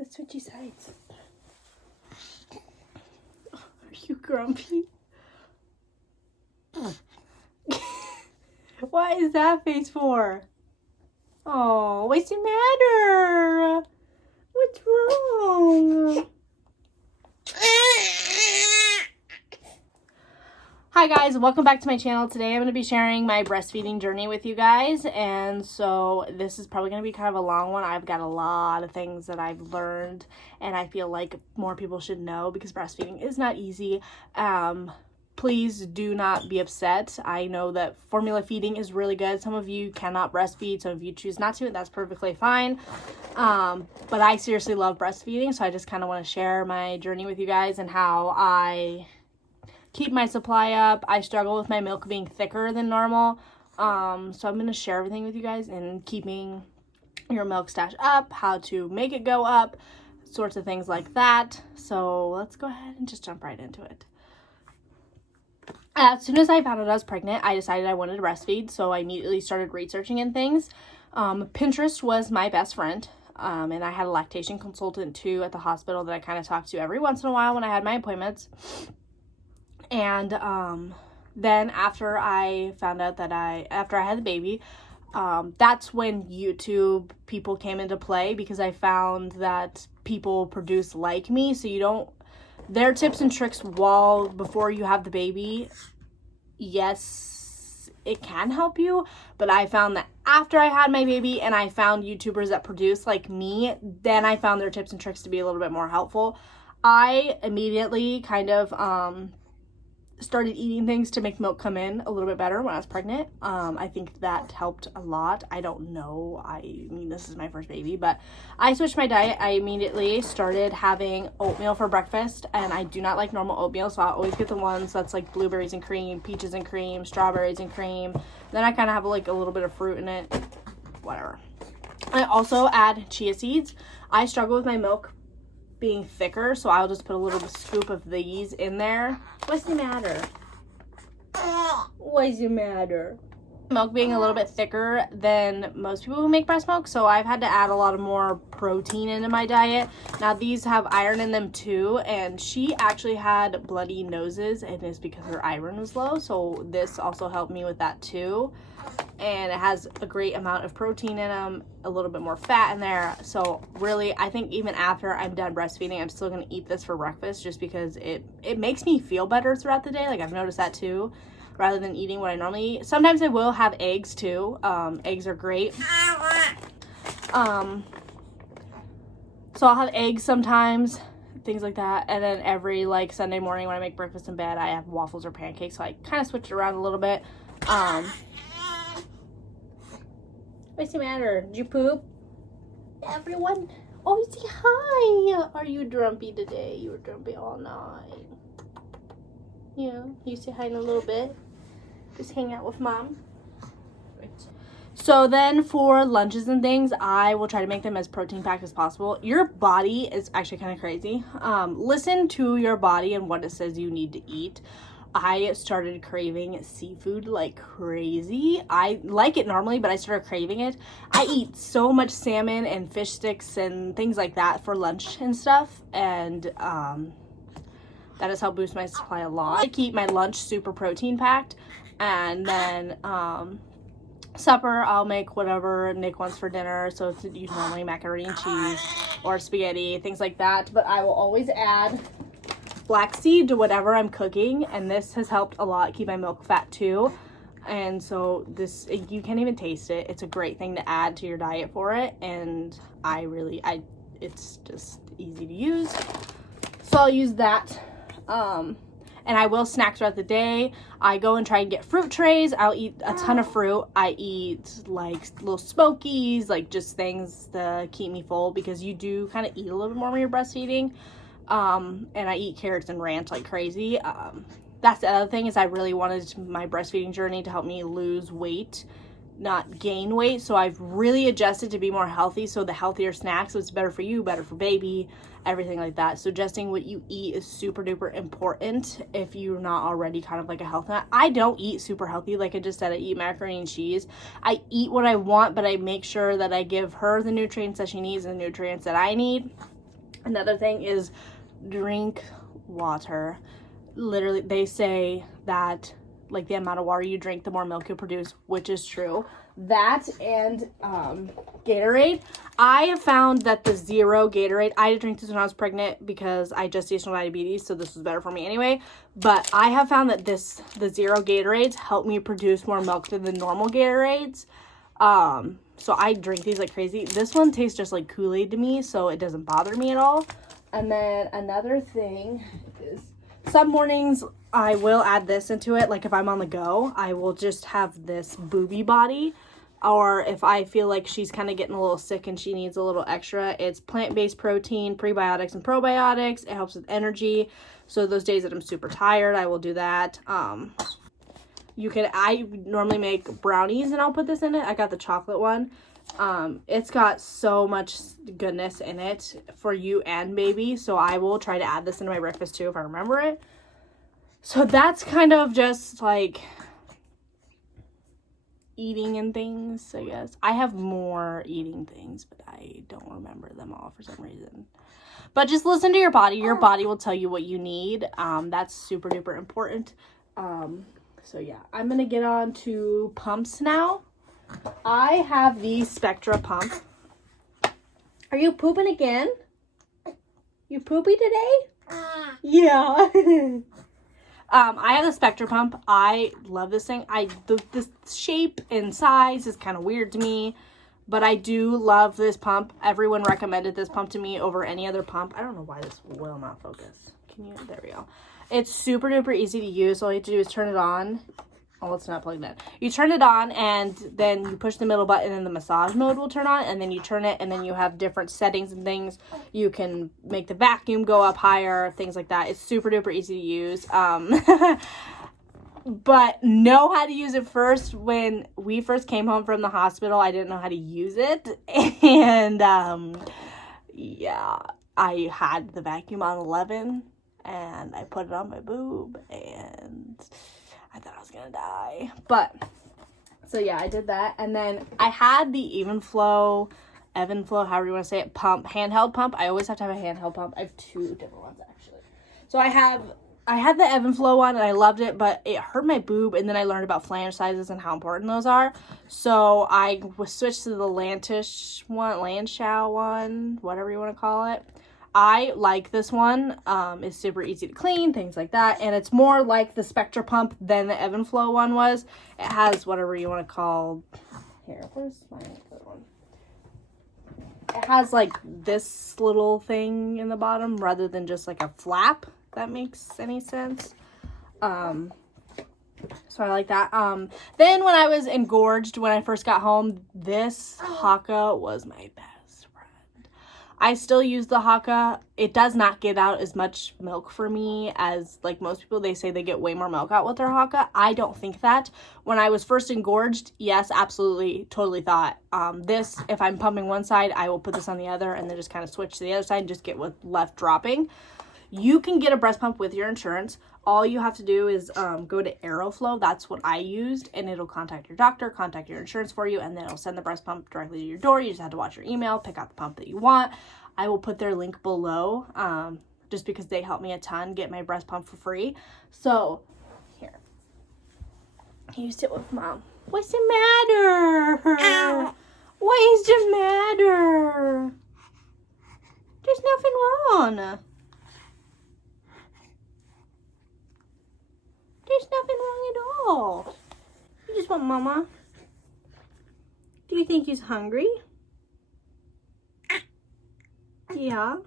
Let's switch sides. Are you grumpy? What is that face for? Oh, what's the matter? What's wrong? Hi guys, welcome back to my channel. Today I'm going to be sharing my breastfeeding journey with you guys, and so this is probably going to be kind of a long one. I've got a lot of things that I've learned and I feel like more people should know because breastfeeding is not easy. Please do not be upset. I know that formula feeding is really good. Some of you cannot breastfeed, some of you choose not to, and that's perfectly fine. But I seriously love breastfeeding, so I just kind of want to share my journey with you guys and how I keep my supply up. I struggle with my milk being thicker than normal. So I'm going to share everything with you guys and keeping your milk stash up, how to make it go up, sorts of things like that. So let's go ahead and just jump right into it. As soon as I found out I was pregnant, I decided I wanted to breastfeed, so I immediately started researching and things. Pinterest was my best friend, and I had a lactation consultant too at the hospital that I kind of talked to every once in a while when I had my appointments. And then after I found out that after I had the baby, that's when YouTube people came into play, because I found that people produce like me, so their tips and tricks before you have the baby, yes, it can help you, but I found that after I had my baby and I found YouTubers that produce like me, then I found their tips and tricks to be a little bit more helpful. I immediately kind of started eating things to make milk come in a little bit better when I was pregnant. I think that helped a lot. I don't know. I mean, this is my first baby, but I switched my diet. I immediately started having oatmeal for breakfast, and I do not like normal oatmeal, so I always get the ones that's like blueberries and cream, peaches and cream, strawberries and cream. Then I kind of have like a little bit of fruit in it, whatever. I also add chia seeds. I struggle with my milk being thicker, so I'll just put a little scoop of these in there. What's the matter? What's the matter? Milk being a little bit thicker than most people who make breast milk, so I've had to add a lot of more protein into my diet. Now these have iron in them too, and she actually had bloody noses, and it's because her iron was low, so this also helped me with that too. And it has a great amount of protein in them, a little bit more fat in there. So really, I think even after I'm done breastfeeding, I'm still going to eat this for breakfast just because it makes me feel better throughout the day. Like, I've noticed that too, rather than eating what I normally eat. Sometimes I will have eggs too. Eggs are great. So I'll have eggs sometimes, things like that. And then every like Sunday morning when I make breakfast in bed, I have waffles or pancakes. So I kind of switch it around a little bit. What's the matter? Did you poop? Everyone? Oh, say hi. Are you drumpy today? You were drumpy all night. Yeah, you say hi in a little bit. Just hang out with mom. So then for lunches and things, I will try to make them as protein packed as possible. Your body is actually kind of crazy. Listen to your body and what it says you need to eat. I started craving seafood like crazy. I like it normally, but I started craving it. I eat so much salmon and fish sticks and things like that for lunch and stuff, and that has helped boost my supply a lot. I keep my lunch super protein packed, and then supper I'll make whatever Nick wants for dinner. So it's normally macaroni and cheese or spaghetti, things like that, but I will always add flaxseed to whatever I'm cooking, and this has helped a lot keep my milk fat too. And so this, you can't even taste it. It's a great thing to add to your diet for it, and it's just easy to use, so I'll use that. And I will snack throughout the day. I go and try and get fruit trays. I'll eat a ton of fruit. I eat like little smokies, like just things to keep me full, because you do kind of eat a little bit more when you're breastfeeding. And I eat carrots and ranch like crazy. That's the other thing, is I really wanted my breastfeeding journey to help me lose weight, not gain weight. So I've really adjusted to be more healthy. So the healthier snacks, so it's better for you, better for baby, everything like that. So adjusting what you eat is super duper important if you're not already kind of like a health nut. I don't eat super healthy. Like I just said, I eat macaroni and cheese. I eat what I want, but I make sure that I give her the nutrients that she needs and the nutrients that I need. Another thing is drink water. Literally, they say that like the amount of water you drink, the more milk you produce, which is true. That and Gatorade. I have found that the zero Gatorade, I did drink this when I was pregnant because I gestational diabetes, so this was better for me anyway. But I have found that the zero Gatorades help me produce more milk than the normal Gatorades. So I drink these like crazy. This one tastes just like Kool-Aid to me, so it doesn't bother me at all. And then another thing is some mornings I will add this into it. Like if I'm on the go, I will just have this booby body. Or if I feel like she's kind of getting a little sick and she needs a little extra, it's plant-based protein, prebiotics and probiotics. It helps with energy. So those days that I'm super tired, I will do that. I normally make brownies and I'll put this in it. I got the chocolate one. It's got so much goodness in it for you and baby. So I will try to add this into my breakfast too if I remember it. So that's kind of just like eating and things, I guess. I have more eating things, but I don't remember them all for some reason. But just listen to your body. Your body will tell you what you need. That's super duper important. So yeah, I'm going to get on to pumps now. I have the Spectra pump. Are you pooping again? You poopy today? Yeah. I have the Spectra pump. I love this thing. The shape and size is kind of weird to me, but I do love this pump. Everyone recommended this pump to me over any other pump. I don't know why this will not focus. There we go. It's super duper easy to use. All you have to do is turn it on. Oh, it's not plugged in. You turn it on and then you push the middle button and the massage mode will turn on, and then you turn it and then you have different settings and things. You can make the vacuum go up higher, things like that. It's super duper easy to use. But know how to use it first. When we first came home from the hospital, I didn't know how to use it. And yeah, I had the vacuum on 11 and I put it on my boob and I thought I was gonna die. But so yeah, I did that. And then I had the Evan Flow, however you want to say it, pump, handheld pump. I always have to have a handheld pump. I have two different ones actually. So I had the Evan Flow one and I loved it, but it hurt my boob, and then I learned about flange sizes and how important those are. So I switched to the Landshow one, whatever you want to call it. I like this one. It's super easy to clean, things like that. And it's more like the Spectra pump than the Evan Flow one was. It has whatever you want to call... Here, where's my other one? It has like this little thing in the bottom rather than just like a flap, if that makes any sense. So I like that. Then when I was engorged, when I first got home, this Haka was my best. I still use the Haka. It does not get out as much milk for me as like most people. They say they get way more milk out with their Haka. I don't think that. When I was first engorged, yes, absolutely, totally thought this, if I'm pumping one side, I will put this on the other and then just kind of switch to the other side and just get what's left dropping. You can get a breast pump with your insurance. All you have to do is go to Aeroflow. That's what I used, and it'll contact your doctor, contact your insurance for you, and then it'll send the breast pump directly to your door. You just have to watch your email, pick out the pump that you want. I will put their link below just because they helped me a ton get my breast pump for free. So, here. You sit with Mom. What's the matter? What is the matter? There's nothing wrong. There's nothing wrong at all. You just want Mama. Do you think he's hungry? Yeah.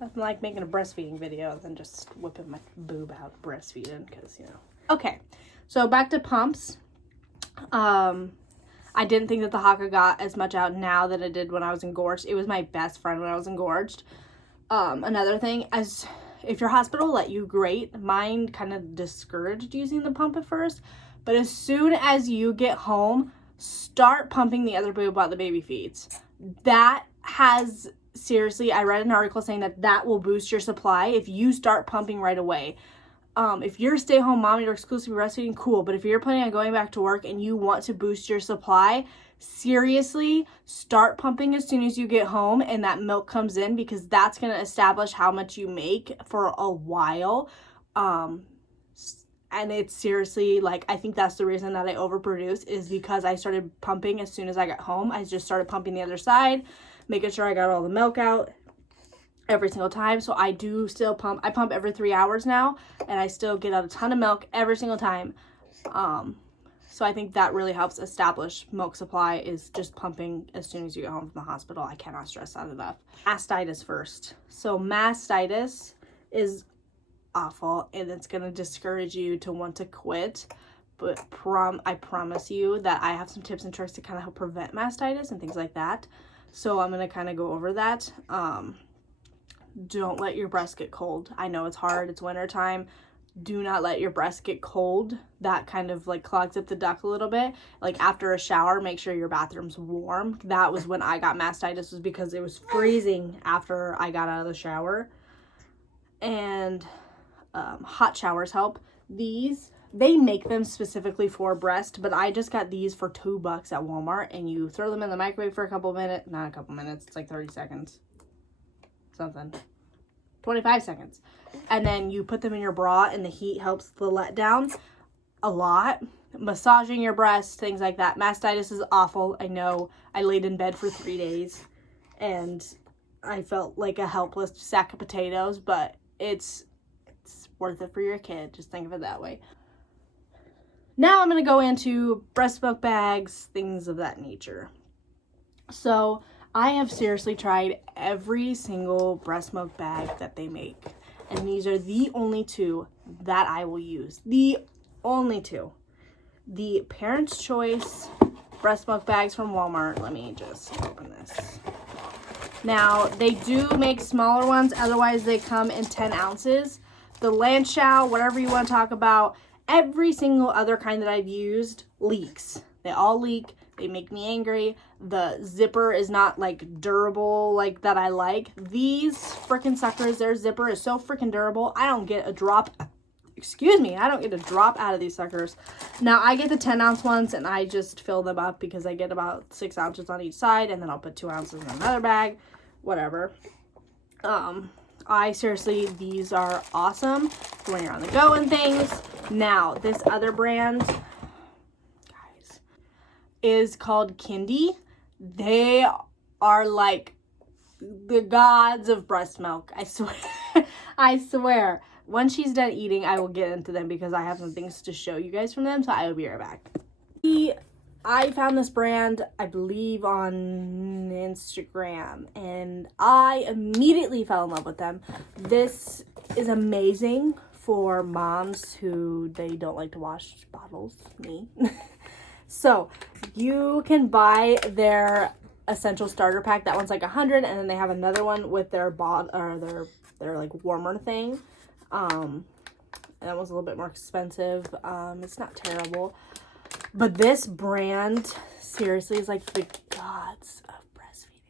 Nothing like making a breastfeeding video and then just whipping my boob out breastfeeding because, you know. Okay, so back to pumps. I didn't think that the Haka got as much out now than it did when I was engorged. It was my best friend when I was engorged. Another thing, as if your hospital let you, great. Mine kind of discouraged using the pump at first, but as soon as you get home, start pumping the other boob while the baby feeds. That has, seriously, I read an article saying that will boost your supply if you start pumping right away. If you're a stay-at-home mom, you're exclusively breastfeeding, cool. But if you're planning on going back to work and you want to boost your supply, seriously, start pumping as soon as you get home and that milk comes in, because that's going to establish how much you make for a while. And it's seriously, like, I think that's the reason that I overproduce, is because I started pumping as soon as I got home. I just started pumping the other side, making sure I got all the milk out every single time. So I do still pump. I pump every 3 hours now, and I still get out a ton of milk every single time. So I think that really helps establish milk supply, is just pumping as soon as you get home from the hospital. I cannot stress that enough. Mastitis first. So mastitis is awful, and it's going to discourage you to want to quit. But I promise you that I have some tips and tricks to kind of help prevent mastitis and things like that. So I'm going to kind of go over that. Don't let your breast get cold. I know it's hard. It's winter time. Do not let your breast get cold. That kind of like clogs up the duct a little bit. Like after a shower, make sure your bathroom's warm. That was when I got mastitis, was because it was freezing after I got out of the shower. And hot showers help. These, they make them specifically for breast, but I just got these for $2 at Walmart, and you throw them in the microwave for a couple minutes. Not a couple minutes, it's like 30 seconds. Something. 25 seconds. And then you put them in your bra, and the heat helps the letdown a lot. Massaging your breasts, things like that. Mastitis is awful. I know. I laid in bed for 3 days, and I felt like a helpless sack of potatoes, but it's worth it for your kid. Just think of it that way. Now I'm going to go into breast milk bags, things of that nature. So I have seriously tried every single breast milk bag that they make, and these are the only two that I will use. The only two. The Parents' Choice breast milk bags from Walmart. Let me just open this. Now, they do make smaller ones. Otherwise, they come in 10 ounces. The Lanchow, whatever you want to talk about, every single other kind that I've used leaks. They all leak. They make me angry. The zipper is not like durable like that I like. These freaking suckers, their zipper is so freaking durable. I don't get a drop. I don't get a drop out of these suckers. Now, I get the 10 ounce ones, and I just fill them up because I get about 6 ounces on each side, and then I'll put 2 ounces in another bag, whatever. These are awesome for when you're on the go and things. Now, this other brand, guys, is called KIINDE. They are like the gods of breast milk. I swear. I swear. When she's done eating, I will get into them because I have some things to show you guys from them, so I will be right back. I found this brand, I believe, on Instagram, and I immediately fell in love with them. This is amazing for moms who they don't like to wash bottles, me. So you can buy their essential starter pack. That one's like $100, and then they have another one with their their like warmer thing. And that was a little bit more expensive. It's not terrible. But this brand, seriously, is like the gods of breastfeeding.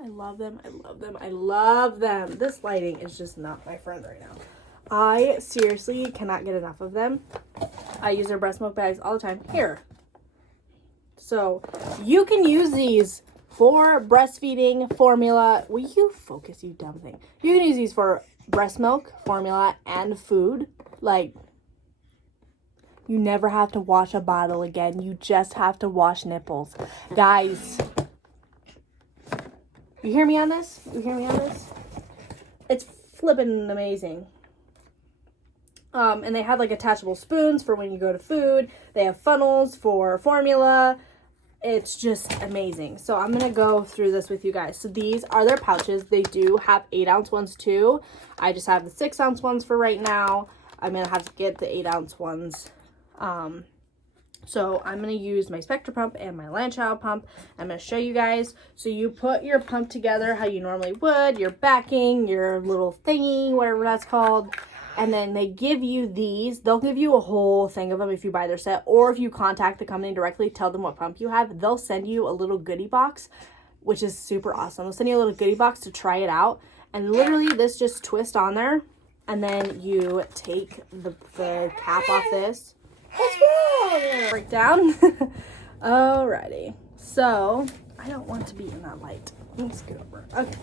I love them. I love them. I love them. I love them. This lighting is just not my friend right now. I seriously cannot get enough of them. I use their breast milk bags all the time. Here. So, you can use these for breastfeeding, formula. Will you focus, you dumb thing? You can use these for breast milk, formula, and food. Like, you never have to wash a bottle again. You just have to wash nipples. Guys, you hear me on this? It's flippin' amazing. And they have like attachable spoons for when you go to food. They have funnels for formula. It's just amazing. So I'm going to go through this with you guys. So these are their pouches. They do have 8-ounce ones too. I just have the 6-ounce ones for right now. I'm going to have to get the 8-ounce ones. So I'm going to use my Spectra pump and my Lanchow pump. I'm going to show you guys. So you put your pump together how you normally would. Your backing, your little thingy, whatever that's called. And then they give you these. They'll give you a whole thing of them if you buy their set. Or if you contact the company directly, tell them what pump you have. They'll send you a little goodie box, which is super awesome. They'll send you a little goodie box to try it out. And literally, this just twists on there. And then you take the cap off this. Break down. Alrighty. So, I don't want to be in that light. Let me scoot over. Okay.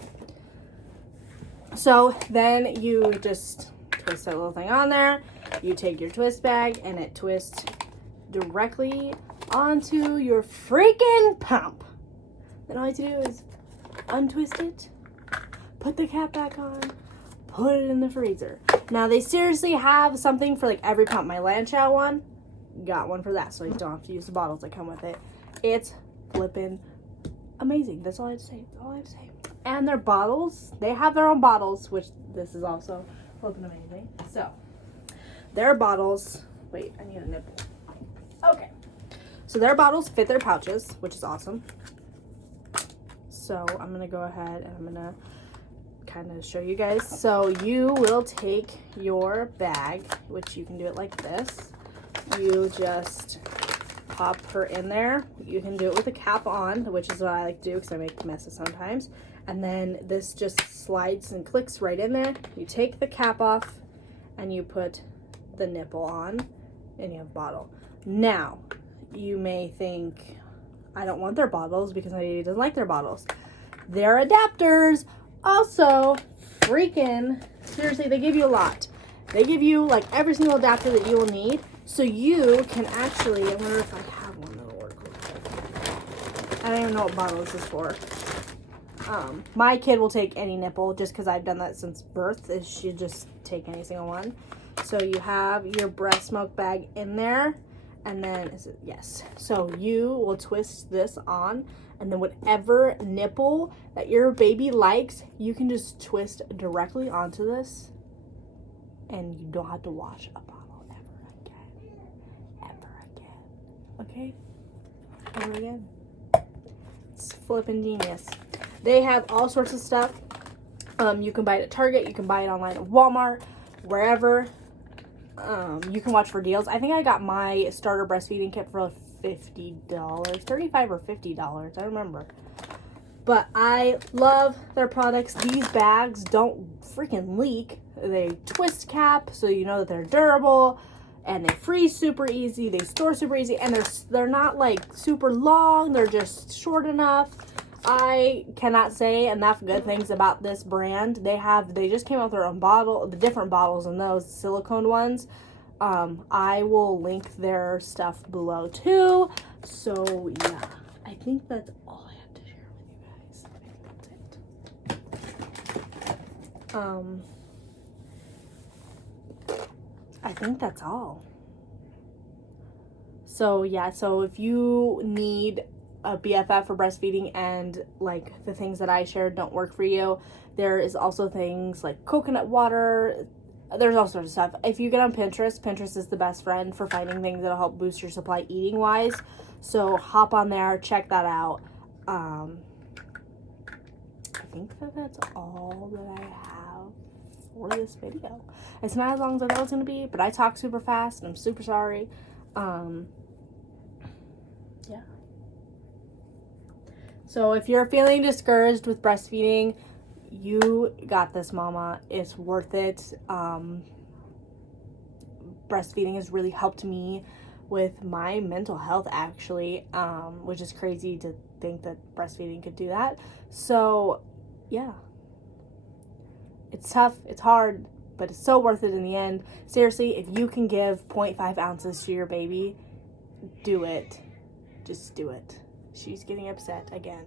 So, then you just twist that little thing on there. You take your twist bag and it twists directly onto your freaking pump. Then all you have to do is untwist it, put the cap back on, put it in the freezer. Now, they seriously have something for like every pump. My Landchow one got one for that, so you don't have to use the bottles that come with it. It's flippin' amazing. That's all I have to say. That's all I have to say. And their bottles, they have their own bottles, which this is also flippin' amazing. So, their bottles, wait, I need a nipple. Okay. So their bottles fit their pouches, which is awesome. So I'm going to go ahead and I'm going to kind of show you guys. So you will take your bag, which you can do it like this. You just pop her in there. You can do it with the cap on, which is what I like to do because I make messes sometimes. And then this just slides and clicks right in there. You take the cap off and you put the nipple on and you have a bottle. Now, you may think, I don't want their bottles because my baby doesn't like their bottles. Their adapters also freaking, seriously, they give you a lot. They give you like every single adapter that you will need. So you can actually, I wonder if I have one that'll work with it. I don't even know what bottle this is for. My kid will take any nipple just because I've done that since birth. She'll just take any single one. So you have your breast milk bag in there. And then, is it? Yes. So you will twist this on, and then whatever nipple that your baby likes, you can just twist directly onto this, and you don't have to wash a bottle ever again. Okay? Ever again. It's flippin' genius. They have all sorts of stuff. You can buy it at Target. You can buy it online at Walmart, wherever. You can watch for deals. I think I got my starter breastfeeding kit for $50, $35 or $50. I don't remember. But I love their products. These bags don't freaking leak. They twist cap so you know that they're durable, and they freeze super easy. They store super easy, and they're not like super long. They're just short enough. I cannot say enough good things about this brand. They just came out with their own bottle, the different bottles and those silicone ones. I will link their stuff below too. So yeah, I think that's all I have to share with you guys. I think that's all. So yeah, so if you need a BFF for breastfeeding and like the things that I shared don't work for you, there is also things like coconut water. There's all sorts of stuff. If you get on Pinterest, Pinterest is the best friend for finding things that'll help boost your supply eating wise. So hop on there, check that out. I think that's all that I have for this video. It's not as long as I thought it was going to be, but I talk super fast and I'm super sorry. Yeah. So if you're feeling discouraged with breastfeeding, you got this, mama. It's worth it. Breastfeeding has really helped me with my mental health, actually, which is crazy to think that breastfeeding could do that. So, yeah. It's tough. It's hard, but it's so worth it in the end. Seriously, if you can give 0.5 ounces to your baby, do it. Just do it. She's getting upset again.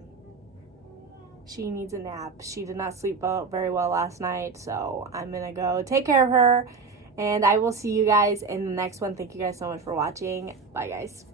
She needs a nap. She did not sleep very well last night, so I'm gonna go take care of her, and I will see you guys in the next one. Thank you guys so much for watching. Bye, guys.